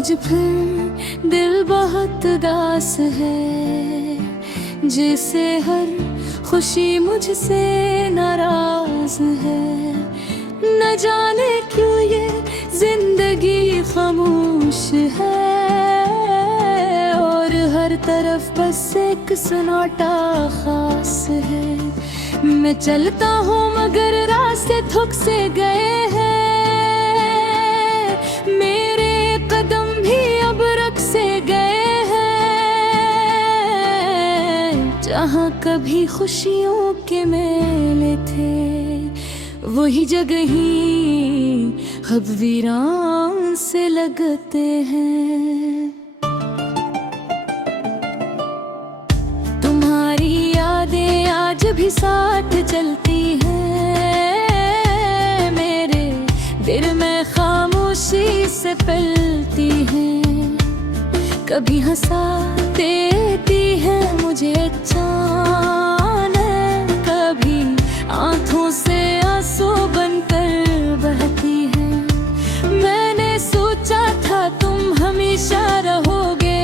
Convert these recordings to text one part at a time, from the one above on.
आज फिर दिल बहुत उदास है, जिसे हर खुशी मुझसे नाराज है। न जाने क्यों ये जिंदगी खामोश है, और हर तरफ बस एक सन्नाटा खास है। मैं चलता हूँ मगर रास्ते थक से गए हैं, मेरे कदम भी अब रख से गए हैं। जहाँ कभी खुशियों के मेले थे, वही जगह ही अब वीरान से लगते हैं। तुम्हारी यादें आज भी साथ चलती हैं, मेरे दिल में खामोशी से पलती हैं। कभी हंसा देती है मुझे अचानक, कभी आंखों से आंसू बनकर बहती हैं। मैंने सोचा था तुम हमेशा रहोगे,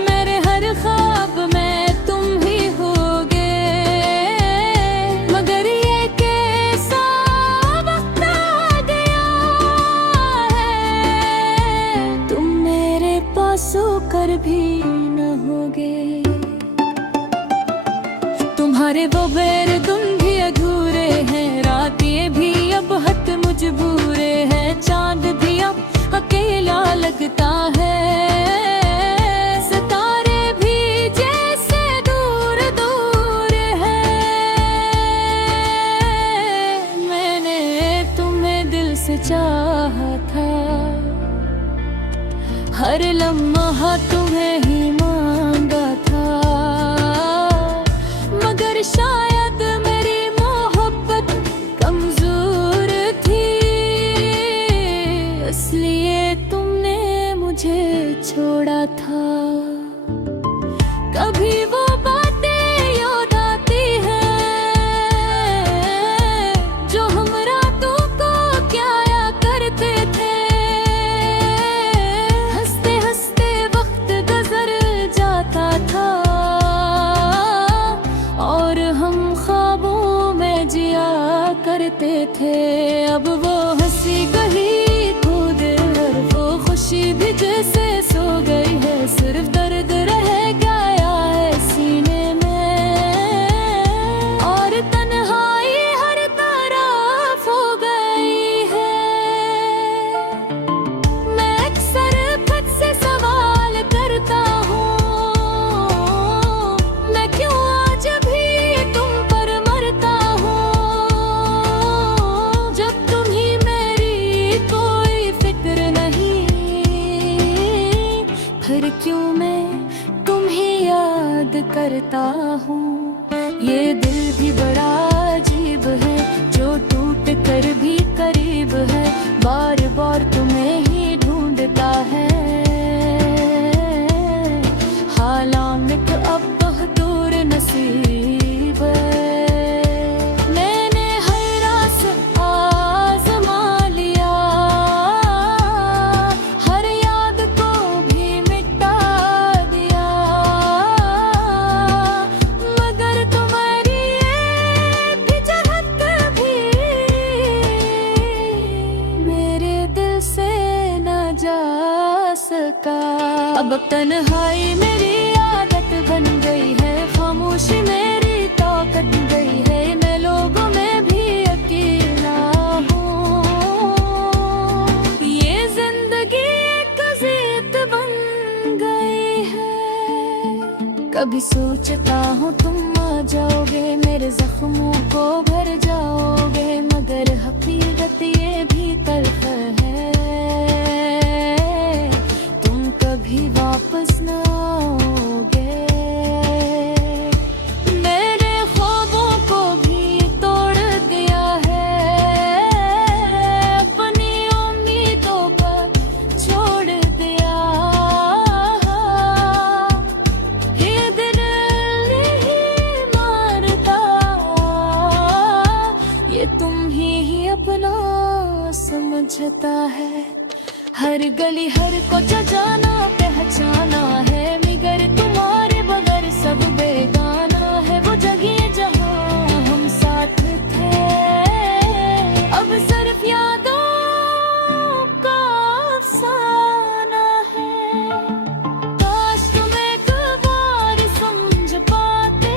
मेरे हर ख्वाब में तुम ही होगे। मगर ये कैसा वक्त आ गया है, तुम मेरे पास होकर भी न होगे। तुम्हारे बगैर तुम भी अधूरे हैं, रातें भी अब हद मजबूरे हैं। चांद भी अब अकेला लगता है, सितारे भी जैसे दूर दूर हैं। मैंने तुम्हें दिल से चाहा था, हर लम्हा तुम्हें ही मांगा था। मगर शायद मेरी मोहब्बत कमजोर थी, इसलिए तुमने मुझे छोड़ा था। कभी वो बातें याद आती हैं, जो हम रातों को क्या करते थे। हंसते हंसते वक्त गुजर जाता था, और हम ख्वाबों में जिया करते थे। अब वो हंसी गई खुद, और वो खुशी भी जैसे सो गई है। सिर्फ दर्द रह गया है सीने में, और तन्हाई हर तरफ हो गई है। मैं अक्सर खुद से सवाल करता हूँ, मैं क्यों आज भी तुम पर मरता हूँ। जब तुम ही मेरी कोई फिक्र नहीं, फिर क्यों मैं तुम्हें याद करता हूँ। ये दिल भी बड़ा अजीब है, जो टूट कर भी करीब है। बार बार तुम्हें ही ढूंढता है, हालांकि अब बहुत दूर नसीब है। मैंने हर रास्ता आज़मा लिया, हर याद को भी मिटा दिया। मगर तुम्हारी एक चाहत भी मेरे दिल से न जा सका। अब तन्हाई मेरी आदत बन गई है, खामोशी मेरी ताकत गई है। मैं लोगों में भी अकेला हूँ, ये जिंदगी एक जिद बन गई है। कभी सोचता हूँ तुम आ जाओगे, मेरे जख्मों को भर जाओगे। मगर हकीकत ये भी तल्ख है, तुम कभी वापस न आओगे। मेरे ख्वाबों को भी तोड़ दिया है, अपनी उम्मीदों पर छोड़ दिया। ये दिल नहीं मारता, ये तुम ही अपना समझता। गली हर को जाना पहचाना है, मगर तुम्हारे बगैर सब बेगाना है। वो जगह जहाँ हम साथ थे अब सिर्फ यादों का अफसाना है। काश तुम एक बार समझ पाते,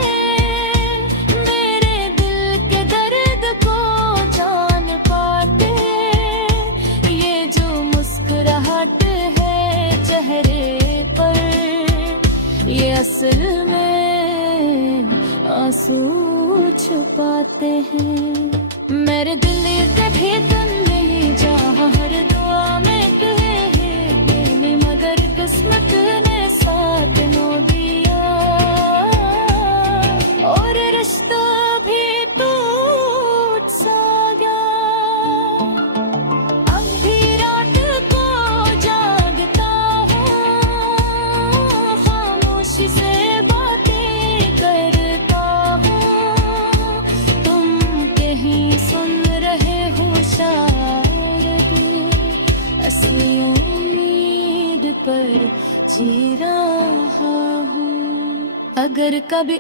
मेरे दिल के दर्द को जान पाते। ये जो मुस्कुराहट है चेहरे पर, ये असल में आंसू छुपाते हैं। मेरे दिल के भीतर नहीं जहाँ हर दुआ में कहे है, मगर किस्मत ने साथ नो दिया और रिश्ता भी टूट सा गया। अब भी रात को जागता हूँ, खामोशी से बातें करता हूँ। तुम कहीं सुन रहे हो शायद, असली उम्मीद पर जी रहा हूँ। अगर कभी